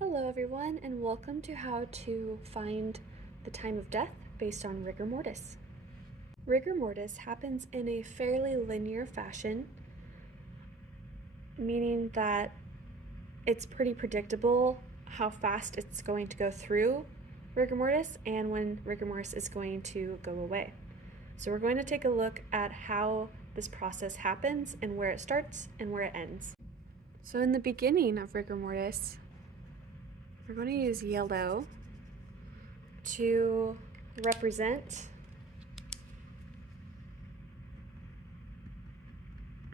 Hello everyone, and welcome to how to find the time of death based on rigor mortis. Rigor mortis happens in a fairly linear fashion, meaning that it's pretty predictable how fast it's going to go through rigor mortis and when rigor mortis is going to go away. So we're going to take a look at how this process happens and where it starts and where it ends. So in the beginning of rigor mortis, we're going to use yellow to represent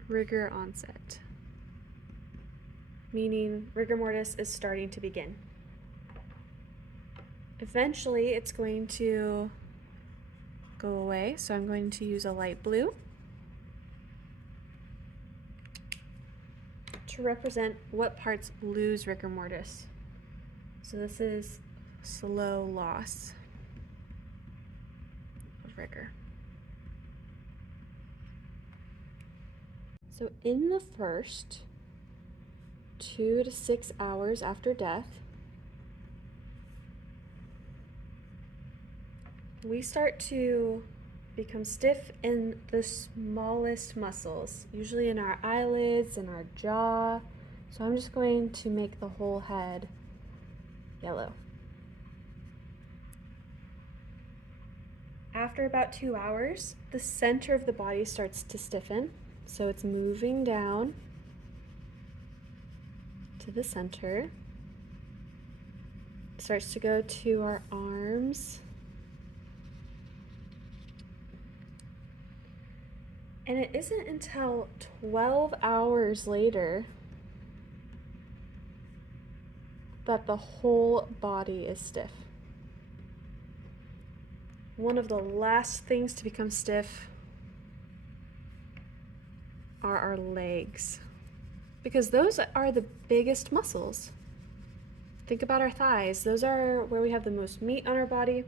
rigor onset, meaning rigor mortis is starting to begin. Eventually, it's going to go away, so I'm going to use a light blue to represent what parts lose rigor mortis. So this is slow loss of rigor. So in the first 2 to 6 hours after death, we start to become stiff in the smallest muscles, usually in our eyelids and our jaw. So I'm just going to make the whole head yellow. After about 2 hours, the center of the body starts to stiffen. So it's moving down to the center. It starts to go to our arms. And it isn't until 12 hours later that the whole body is stiff. One of the last things to become stiff are our legs, because those are the biggest muscles. Think about our thighs. Those are where we have the most meat on our body,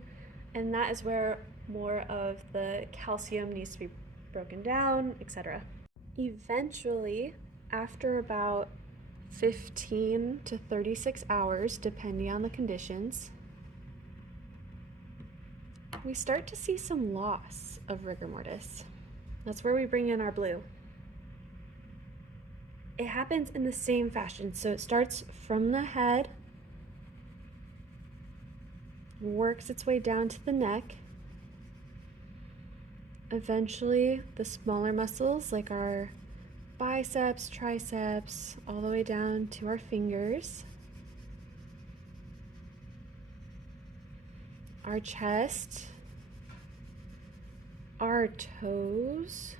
and that is where more of the calcium needs to be broken down, etc. Eventually, after about 15 to 36 hours, depending on the conditions, we start to see some loss of rigor mortis. That's where we bring in our blue. It happens in the same fashion. So it starts from the head, works its way down to the neck. Eventually, the smaller muscles like our biceps, triceps, all the way down to our fingers, our chest, our toes,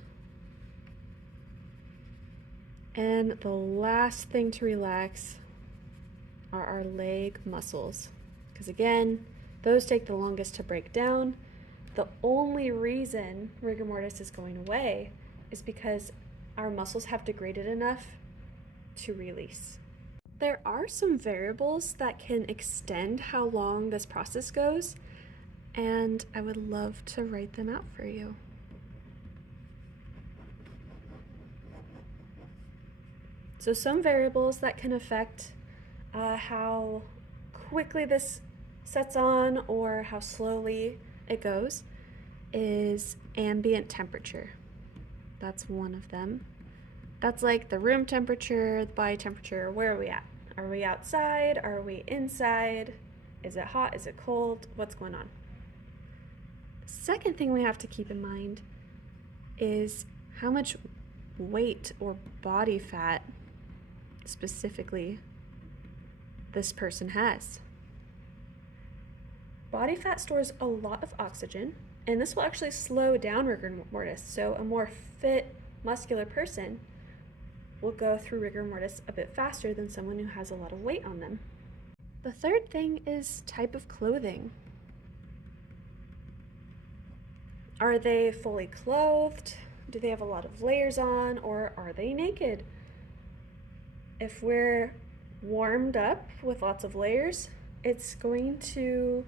and the last thing to relax are our leg muscles, because again, those take the longest to break down. The only reason rigor mortis is going away is because our muscles have degraded enough to release. There are some variables that can extend how long this process goes, and I would love to write them out for you. So some variables that can affect how quickly this sets on or how slowly it goes is ambient temperature. That's one of them. That's like the room temperature, the body temperature. Where are we at? Are we outside? Are we inside? Is it hot? Is it cold? What's going on? The second thing we have to keep in mind is how much weight or body fat specifically this person has. Body fat stores a lot of oxygen, and this will actually slow down rigor mortis. So a more fit, muscular person will go through rigor mortis a bit faster than someone who has a lot of weight on them. The third thing is type of clothing. Are they fully clothed? Do they have a lot of layers on, or are they naked? If we're warmed up with lots of layers, it's going to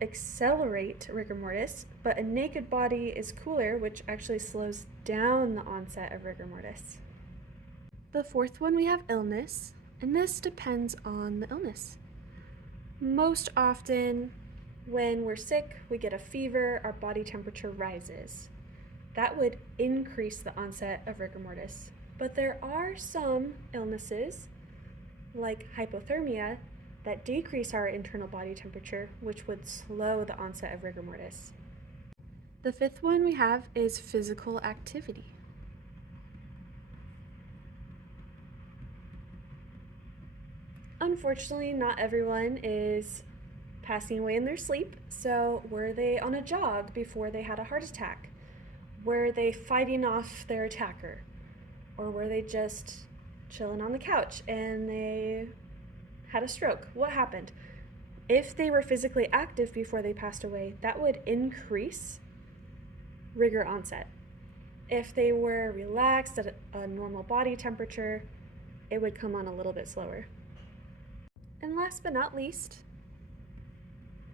accelerate rigor mortis, but a naked body is cooler, which actually slows down the onset of rigor mortis. The fourth one, we have illness. And this depends on the illness. Most often, when we're sick, we get a fever, our body temperature rises. That would increase the onset of rigor mortis. But there are some illnesses, like hypothermia, that decrease our internal body temperature, which would slow the onset of rigor mortis. The fifth one we have is physical activity. Unfortunately, not everyone is passing away in their sleep, so were they on a jog before they had a heart attack? Were they fighting off their attacker? Or were they just chilling on the couch and they had a stroke? What happened? If they were physically active before they passed away, that would increase rigor onset. If they were relaxed at a normal body temperature, it would come on a little bit slower. And last but not least,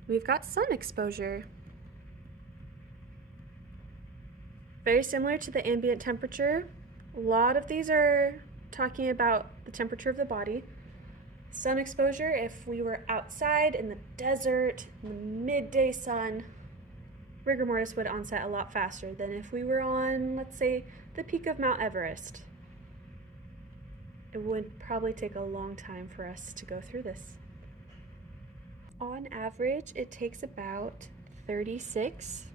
we've got sun exposure. Very similar to the ambient temperature. A lot of these are talking about the temperature of the body. Sun exposure, if we were outside in the desert, in the midday sun, rigor mortis would onset a lot faster than if we were on, let's say, the peak of Mount Everest. It would probably take a long time for us to go through this. On average, it takes about 36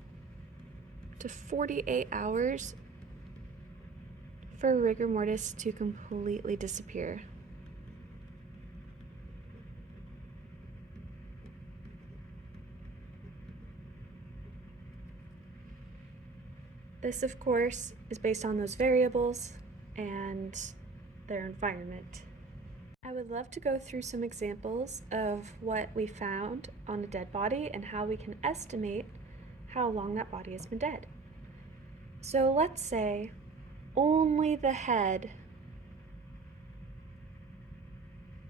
to 48 hours for rigor mortis to completely disappear. This, of course, is based on those variables and their environment. I would love to go through some examples of what we found on a dead body and how we can estimate how long that body has been dead. So let's say only the head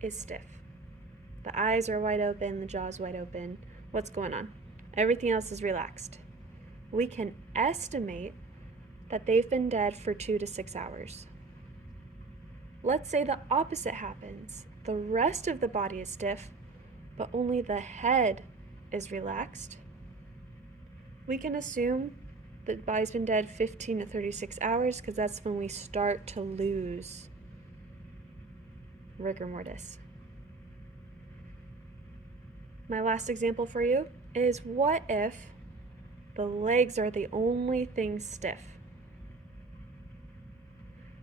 is stiff. The eyes are wide open, the jaw's wide open. What's going on? Everything else is relaxed. We can estimate that they've been dead for 2 to 6 hours. Let's say the opposite happens. The rest of the body is stiff, but only the head is relaxed. We can assume that the body's been dead 15 to 36 hours because that's when we start to lose rigor mortis. My last example for you is, what if the legs are the only thing stiff?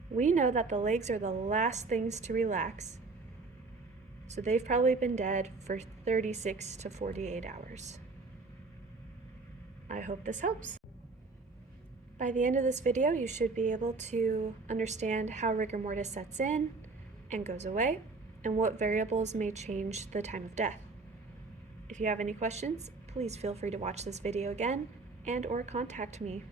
We know that the legs are the last things to relax, so they've probably been dead for 36 to 48 hours. I hope this helps. By the end of this video, you should be able to understand how rigor mortis sets in and goes away, and what variables may change the time of death. If you have any questions, please feel free to watch this video again and/or contact me.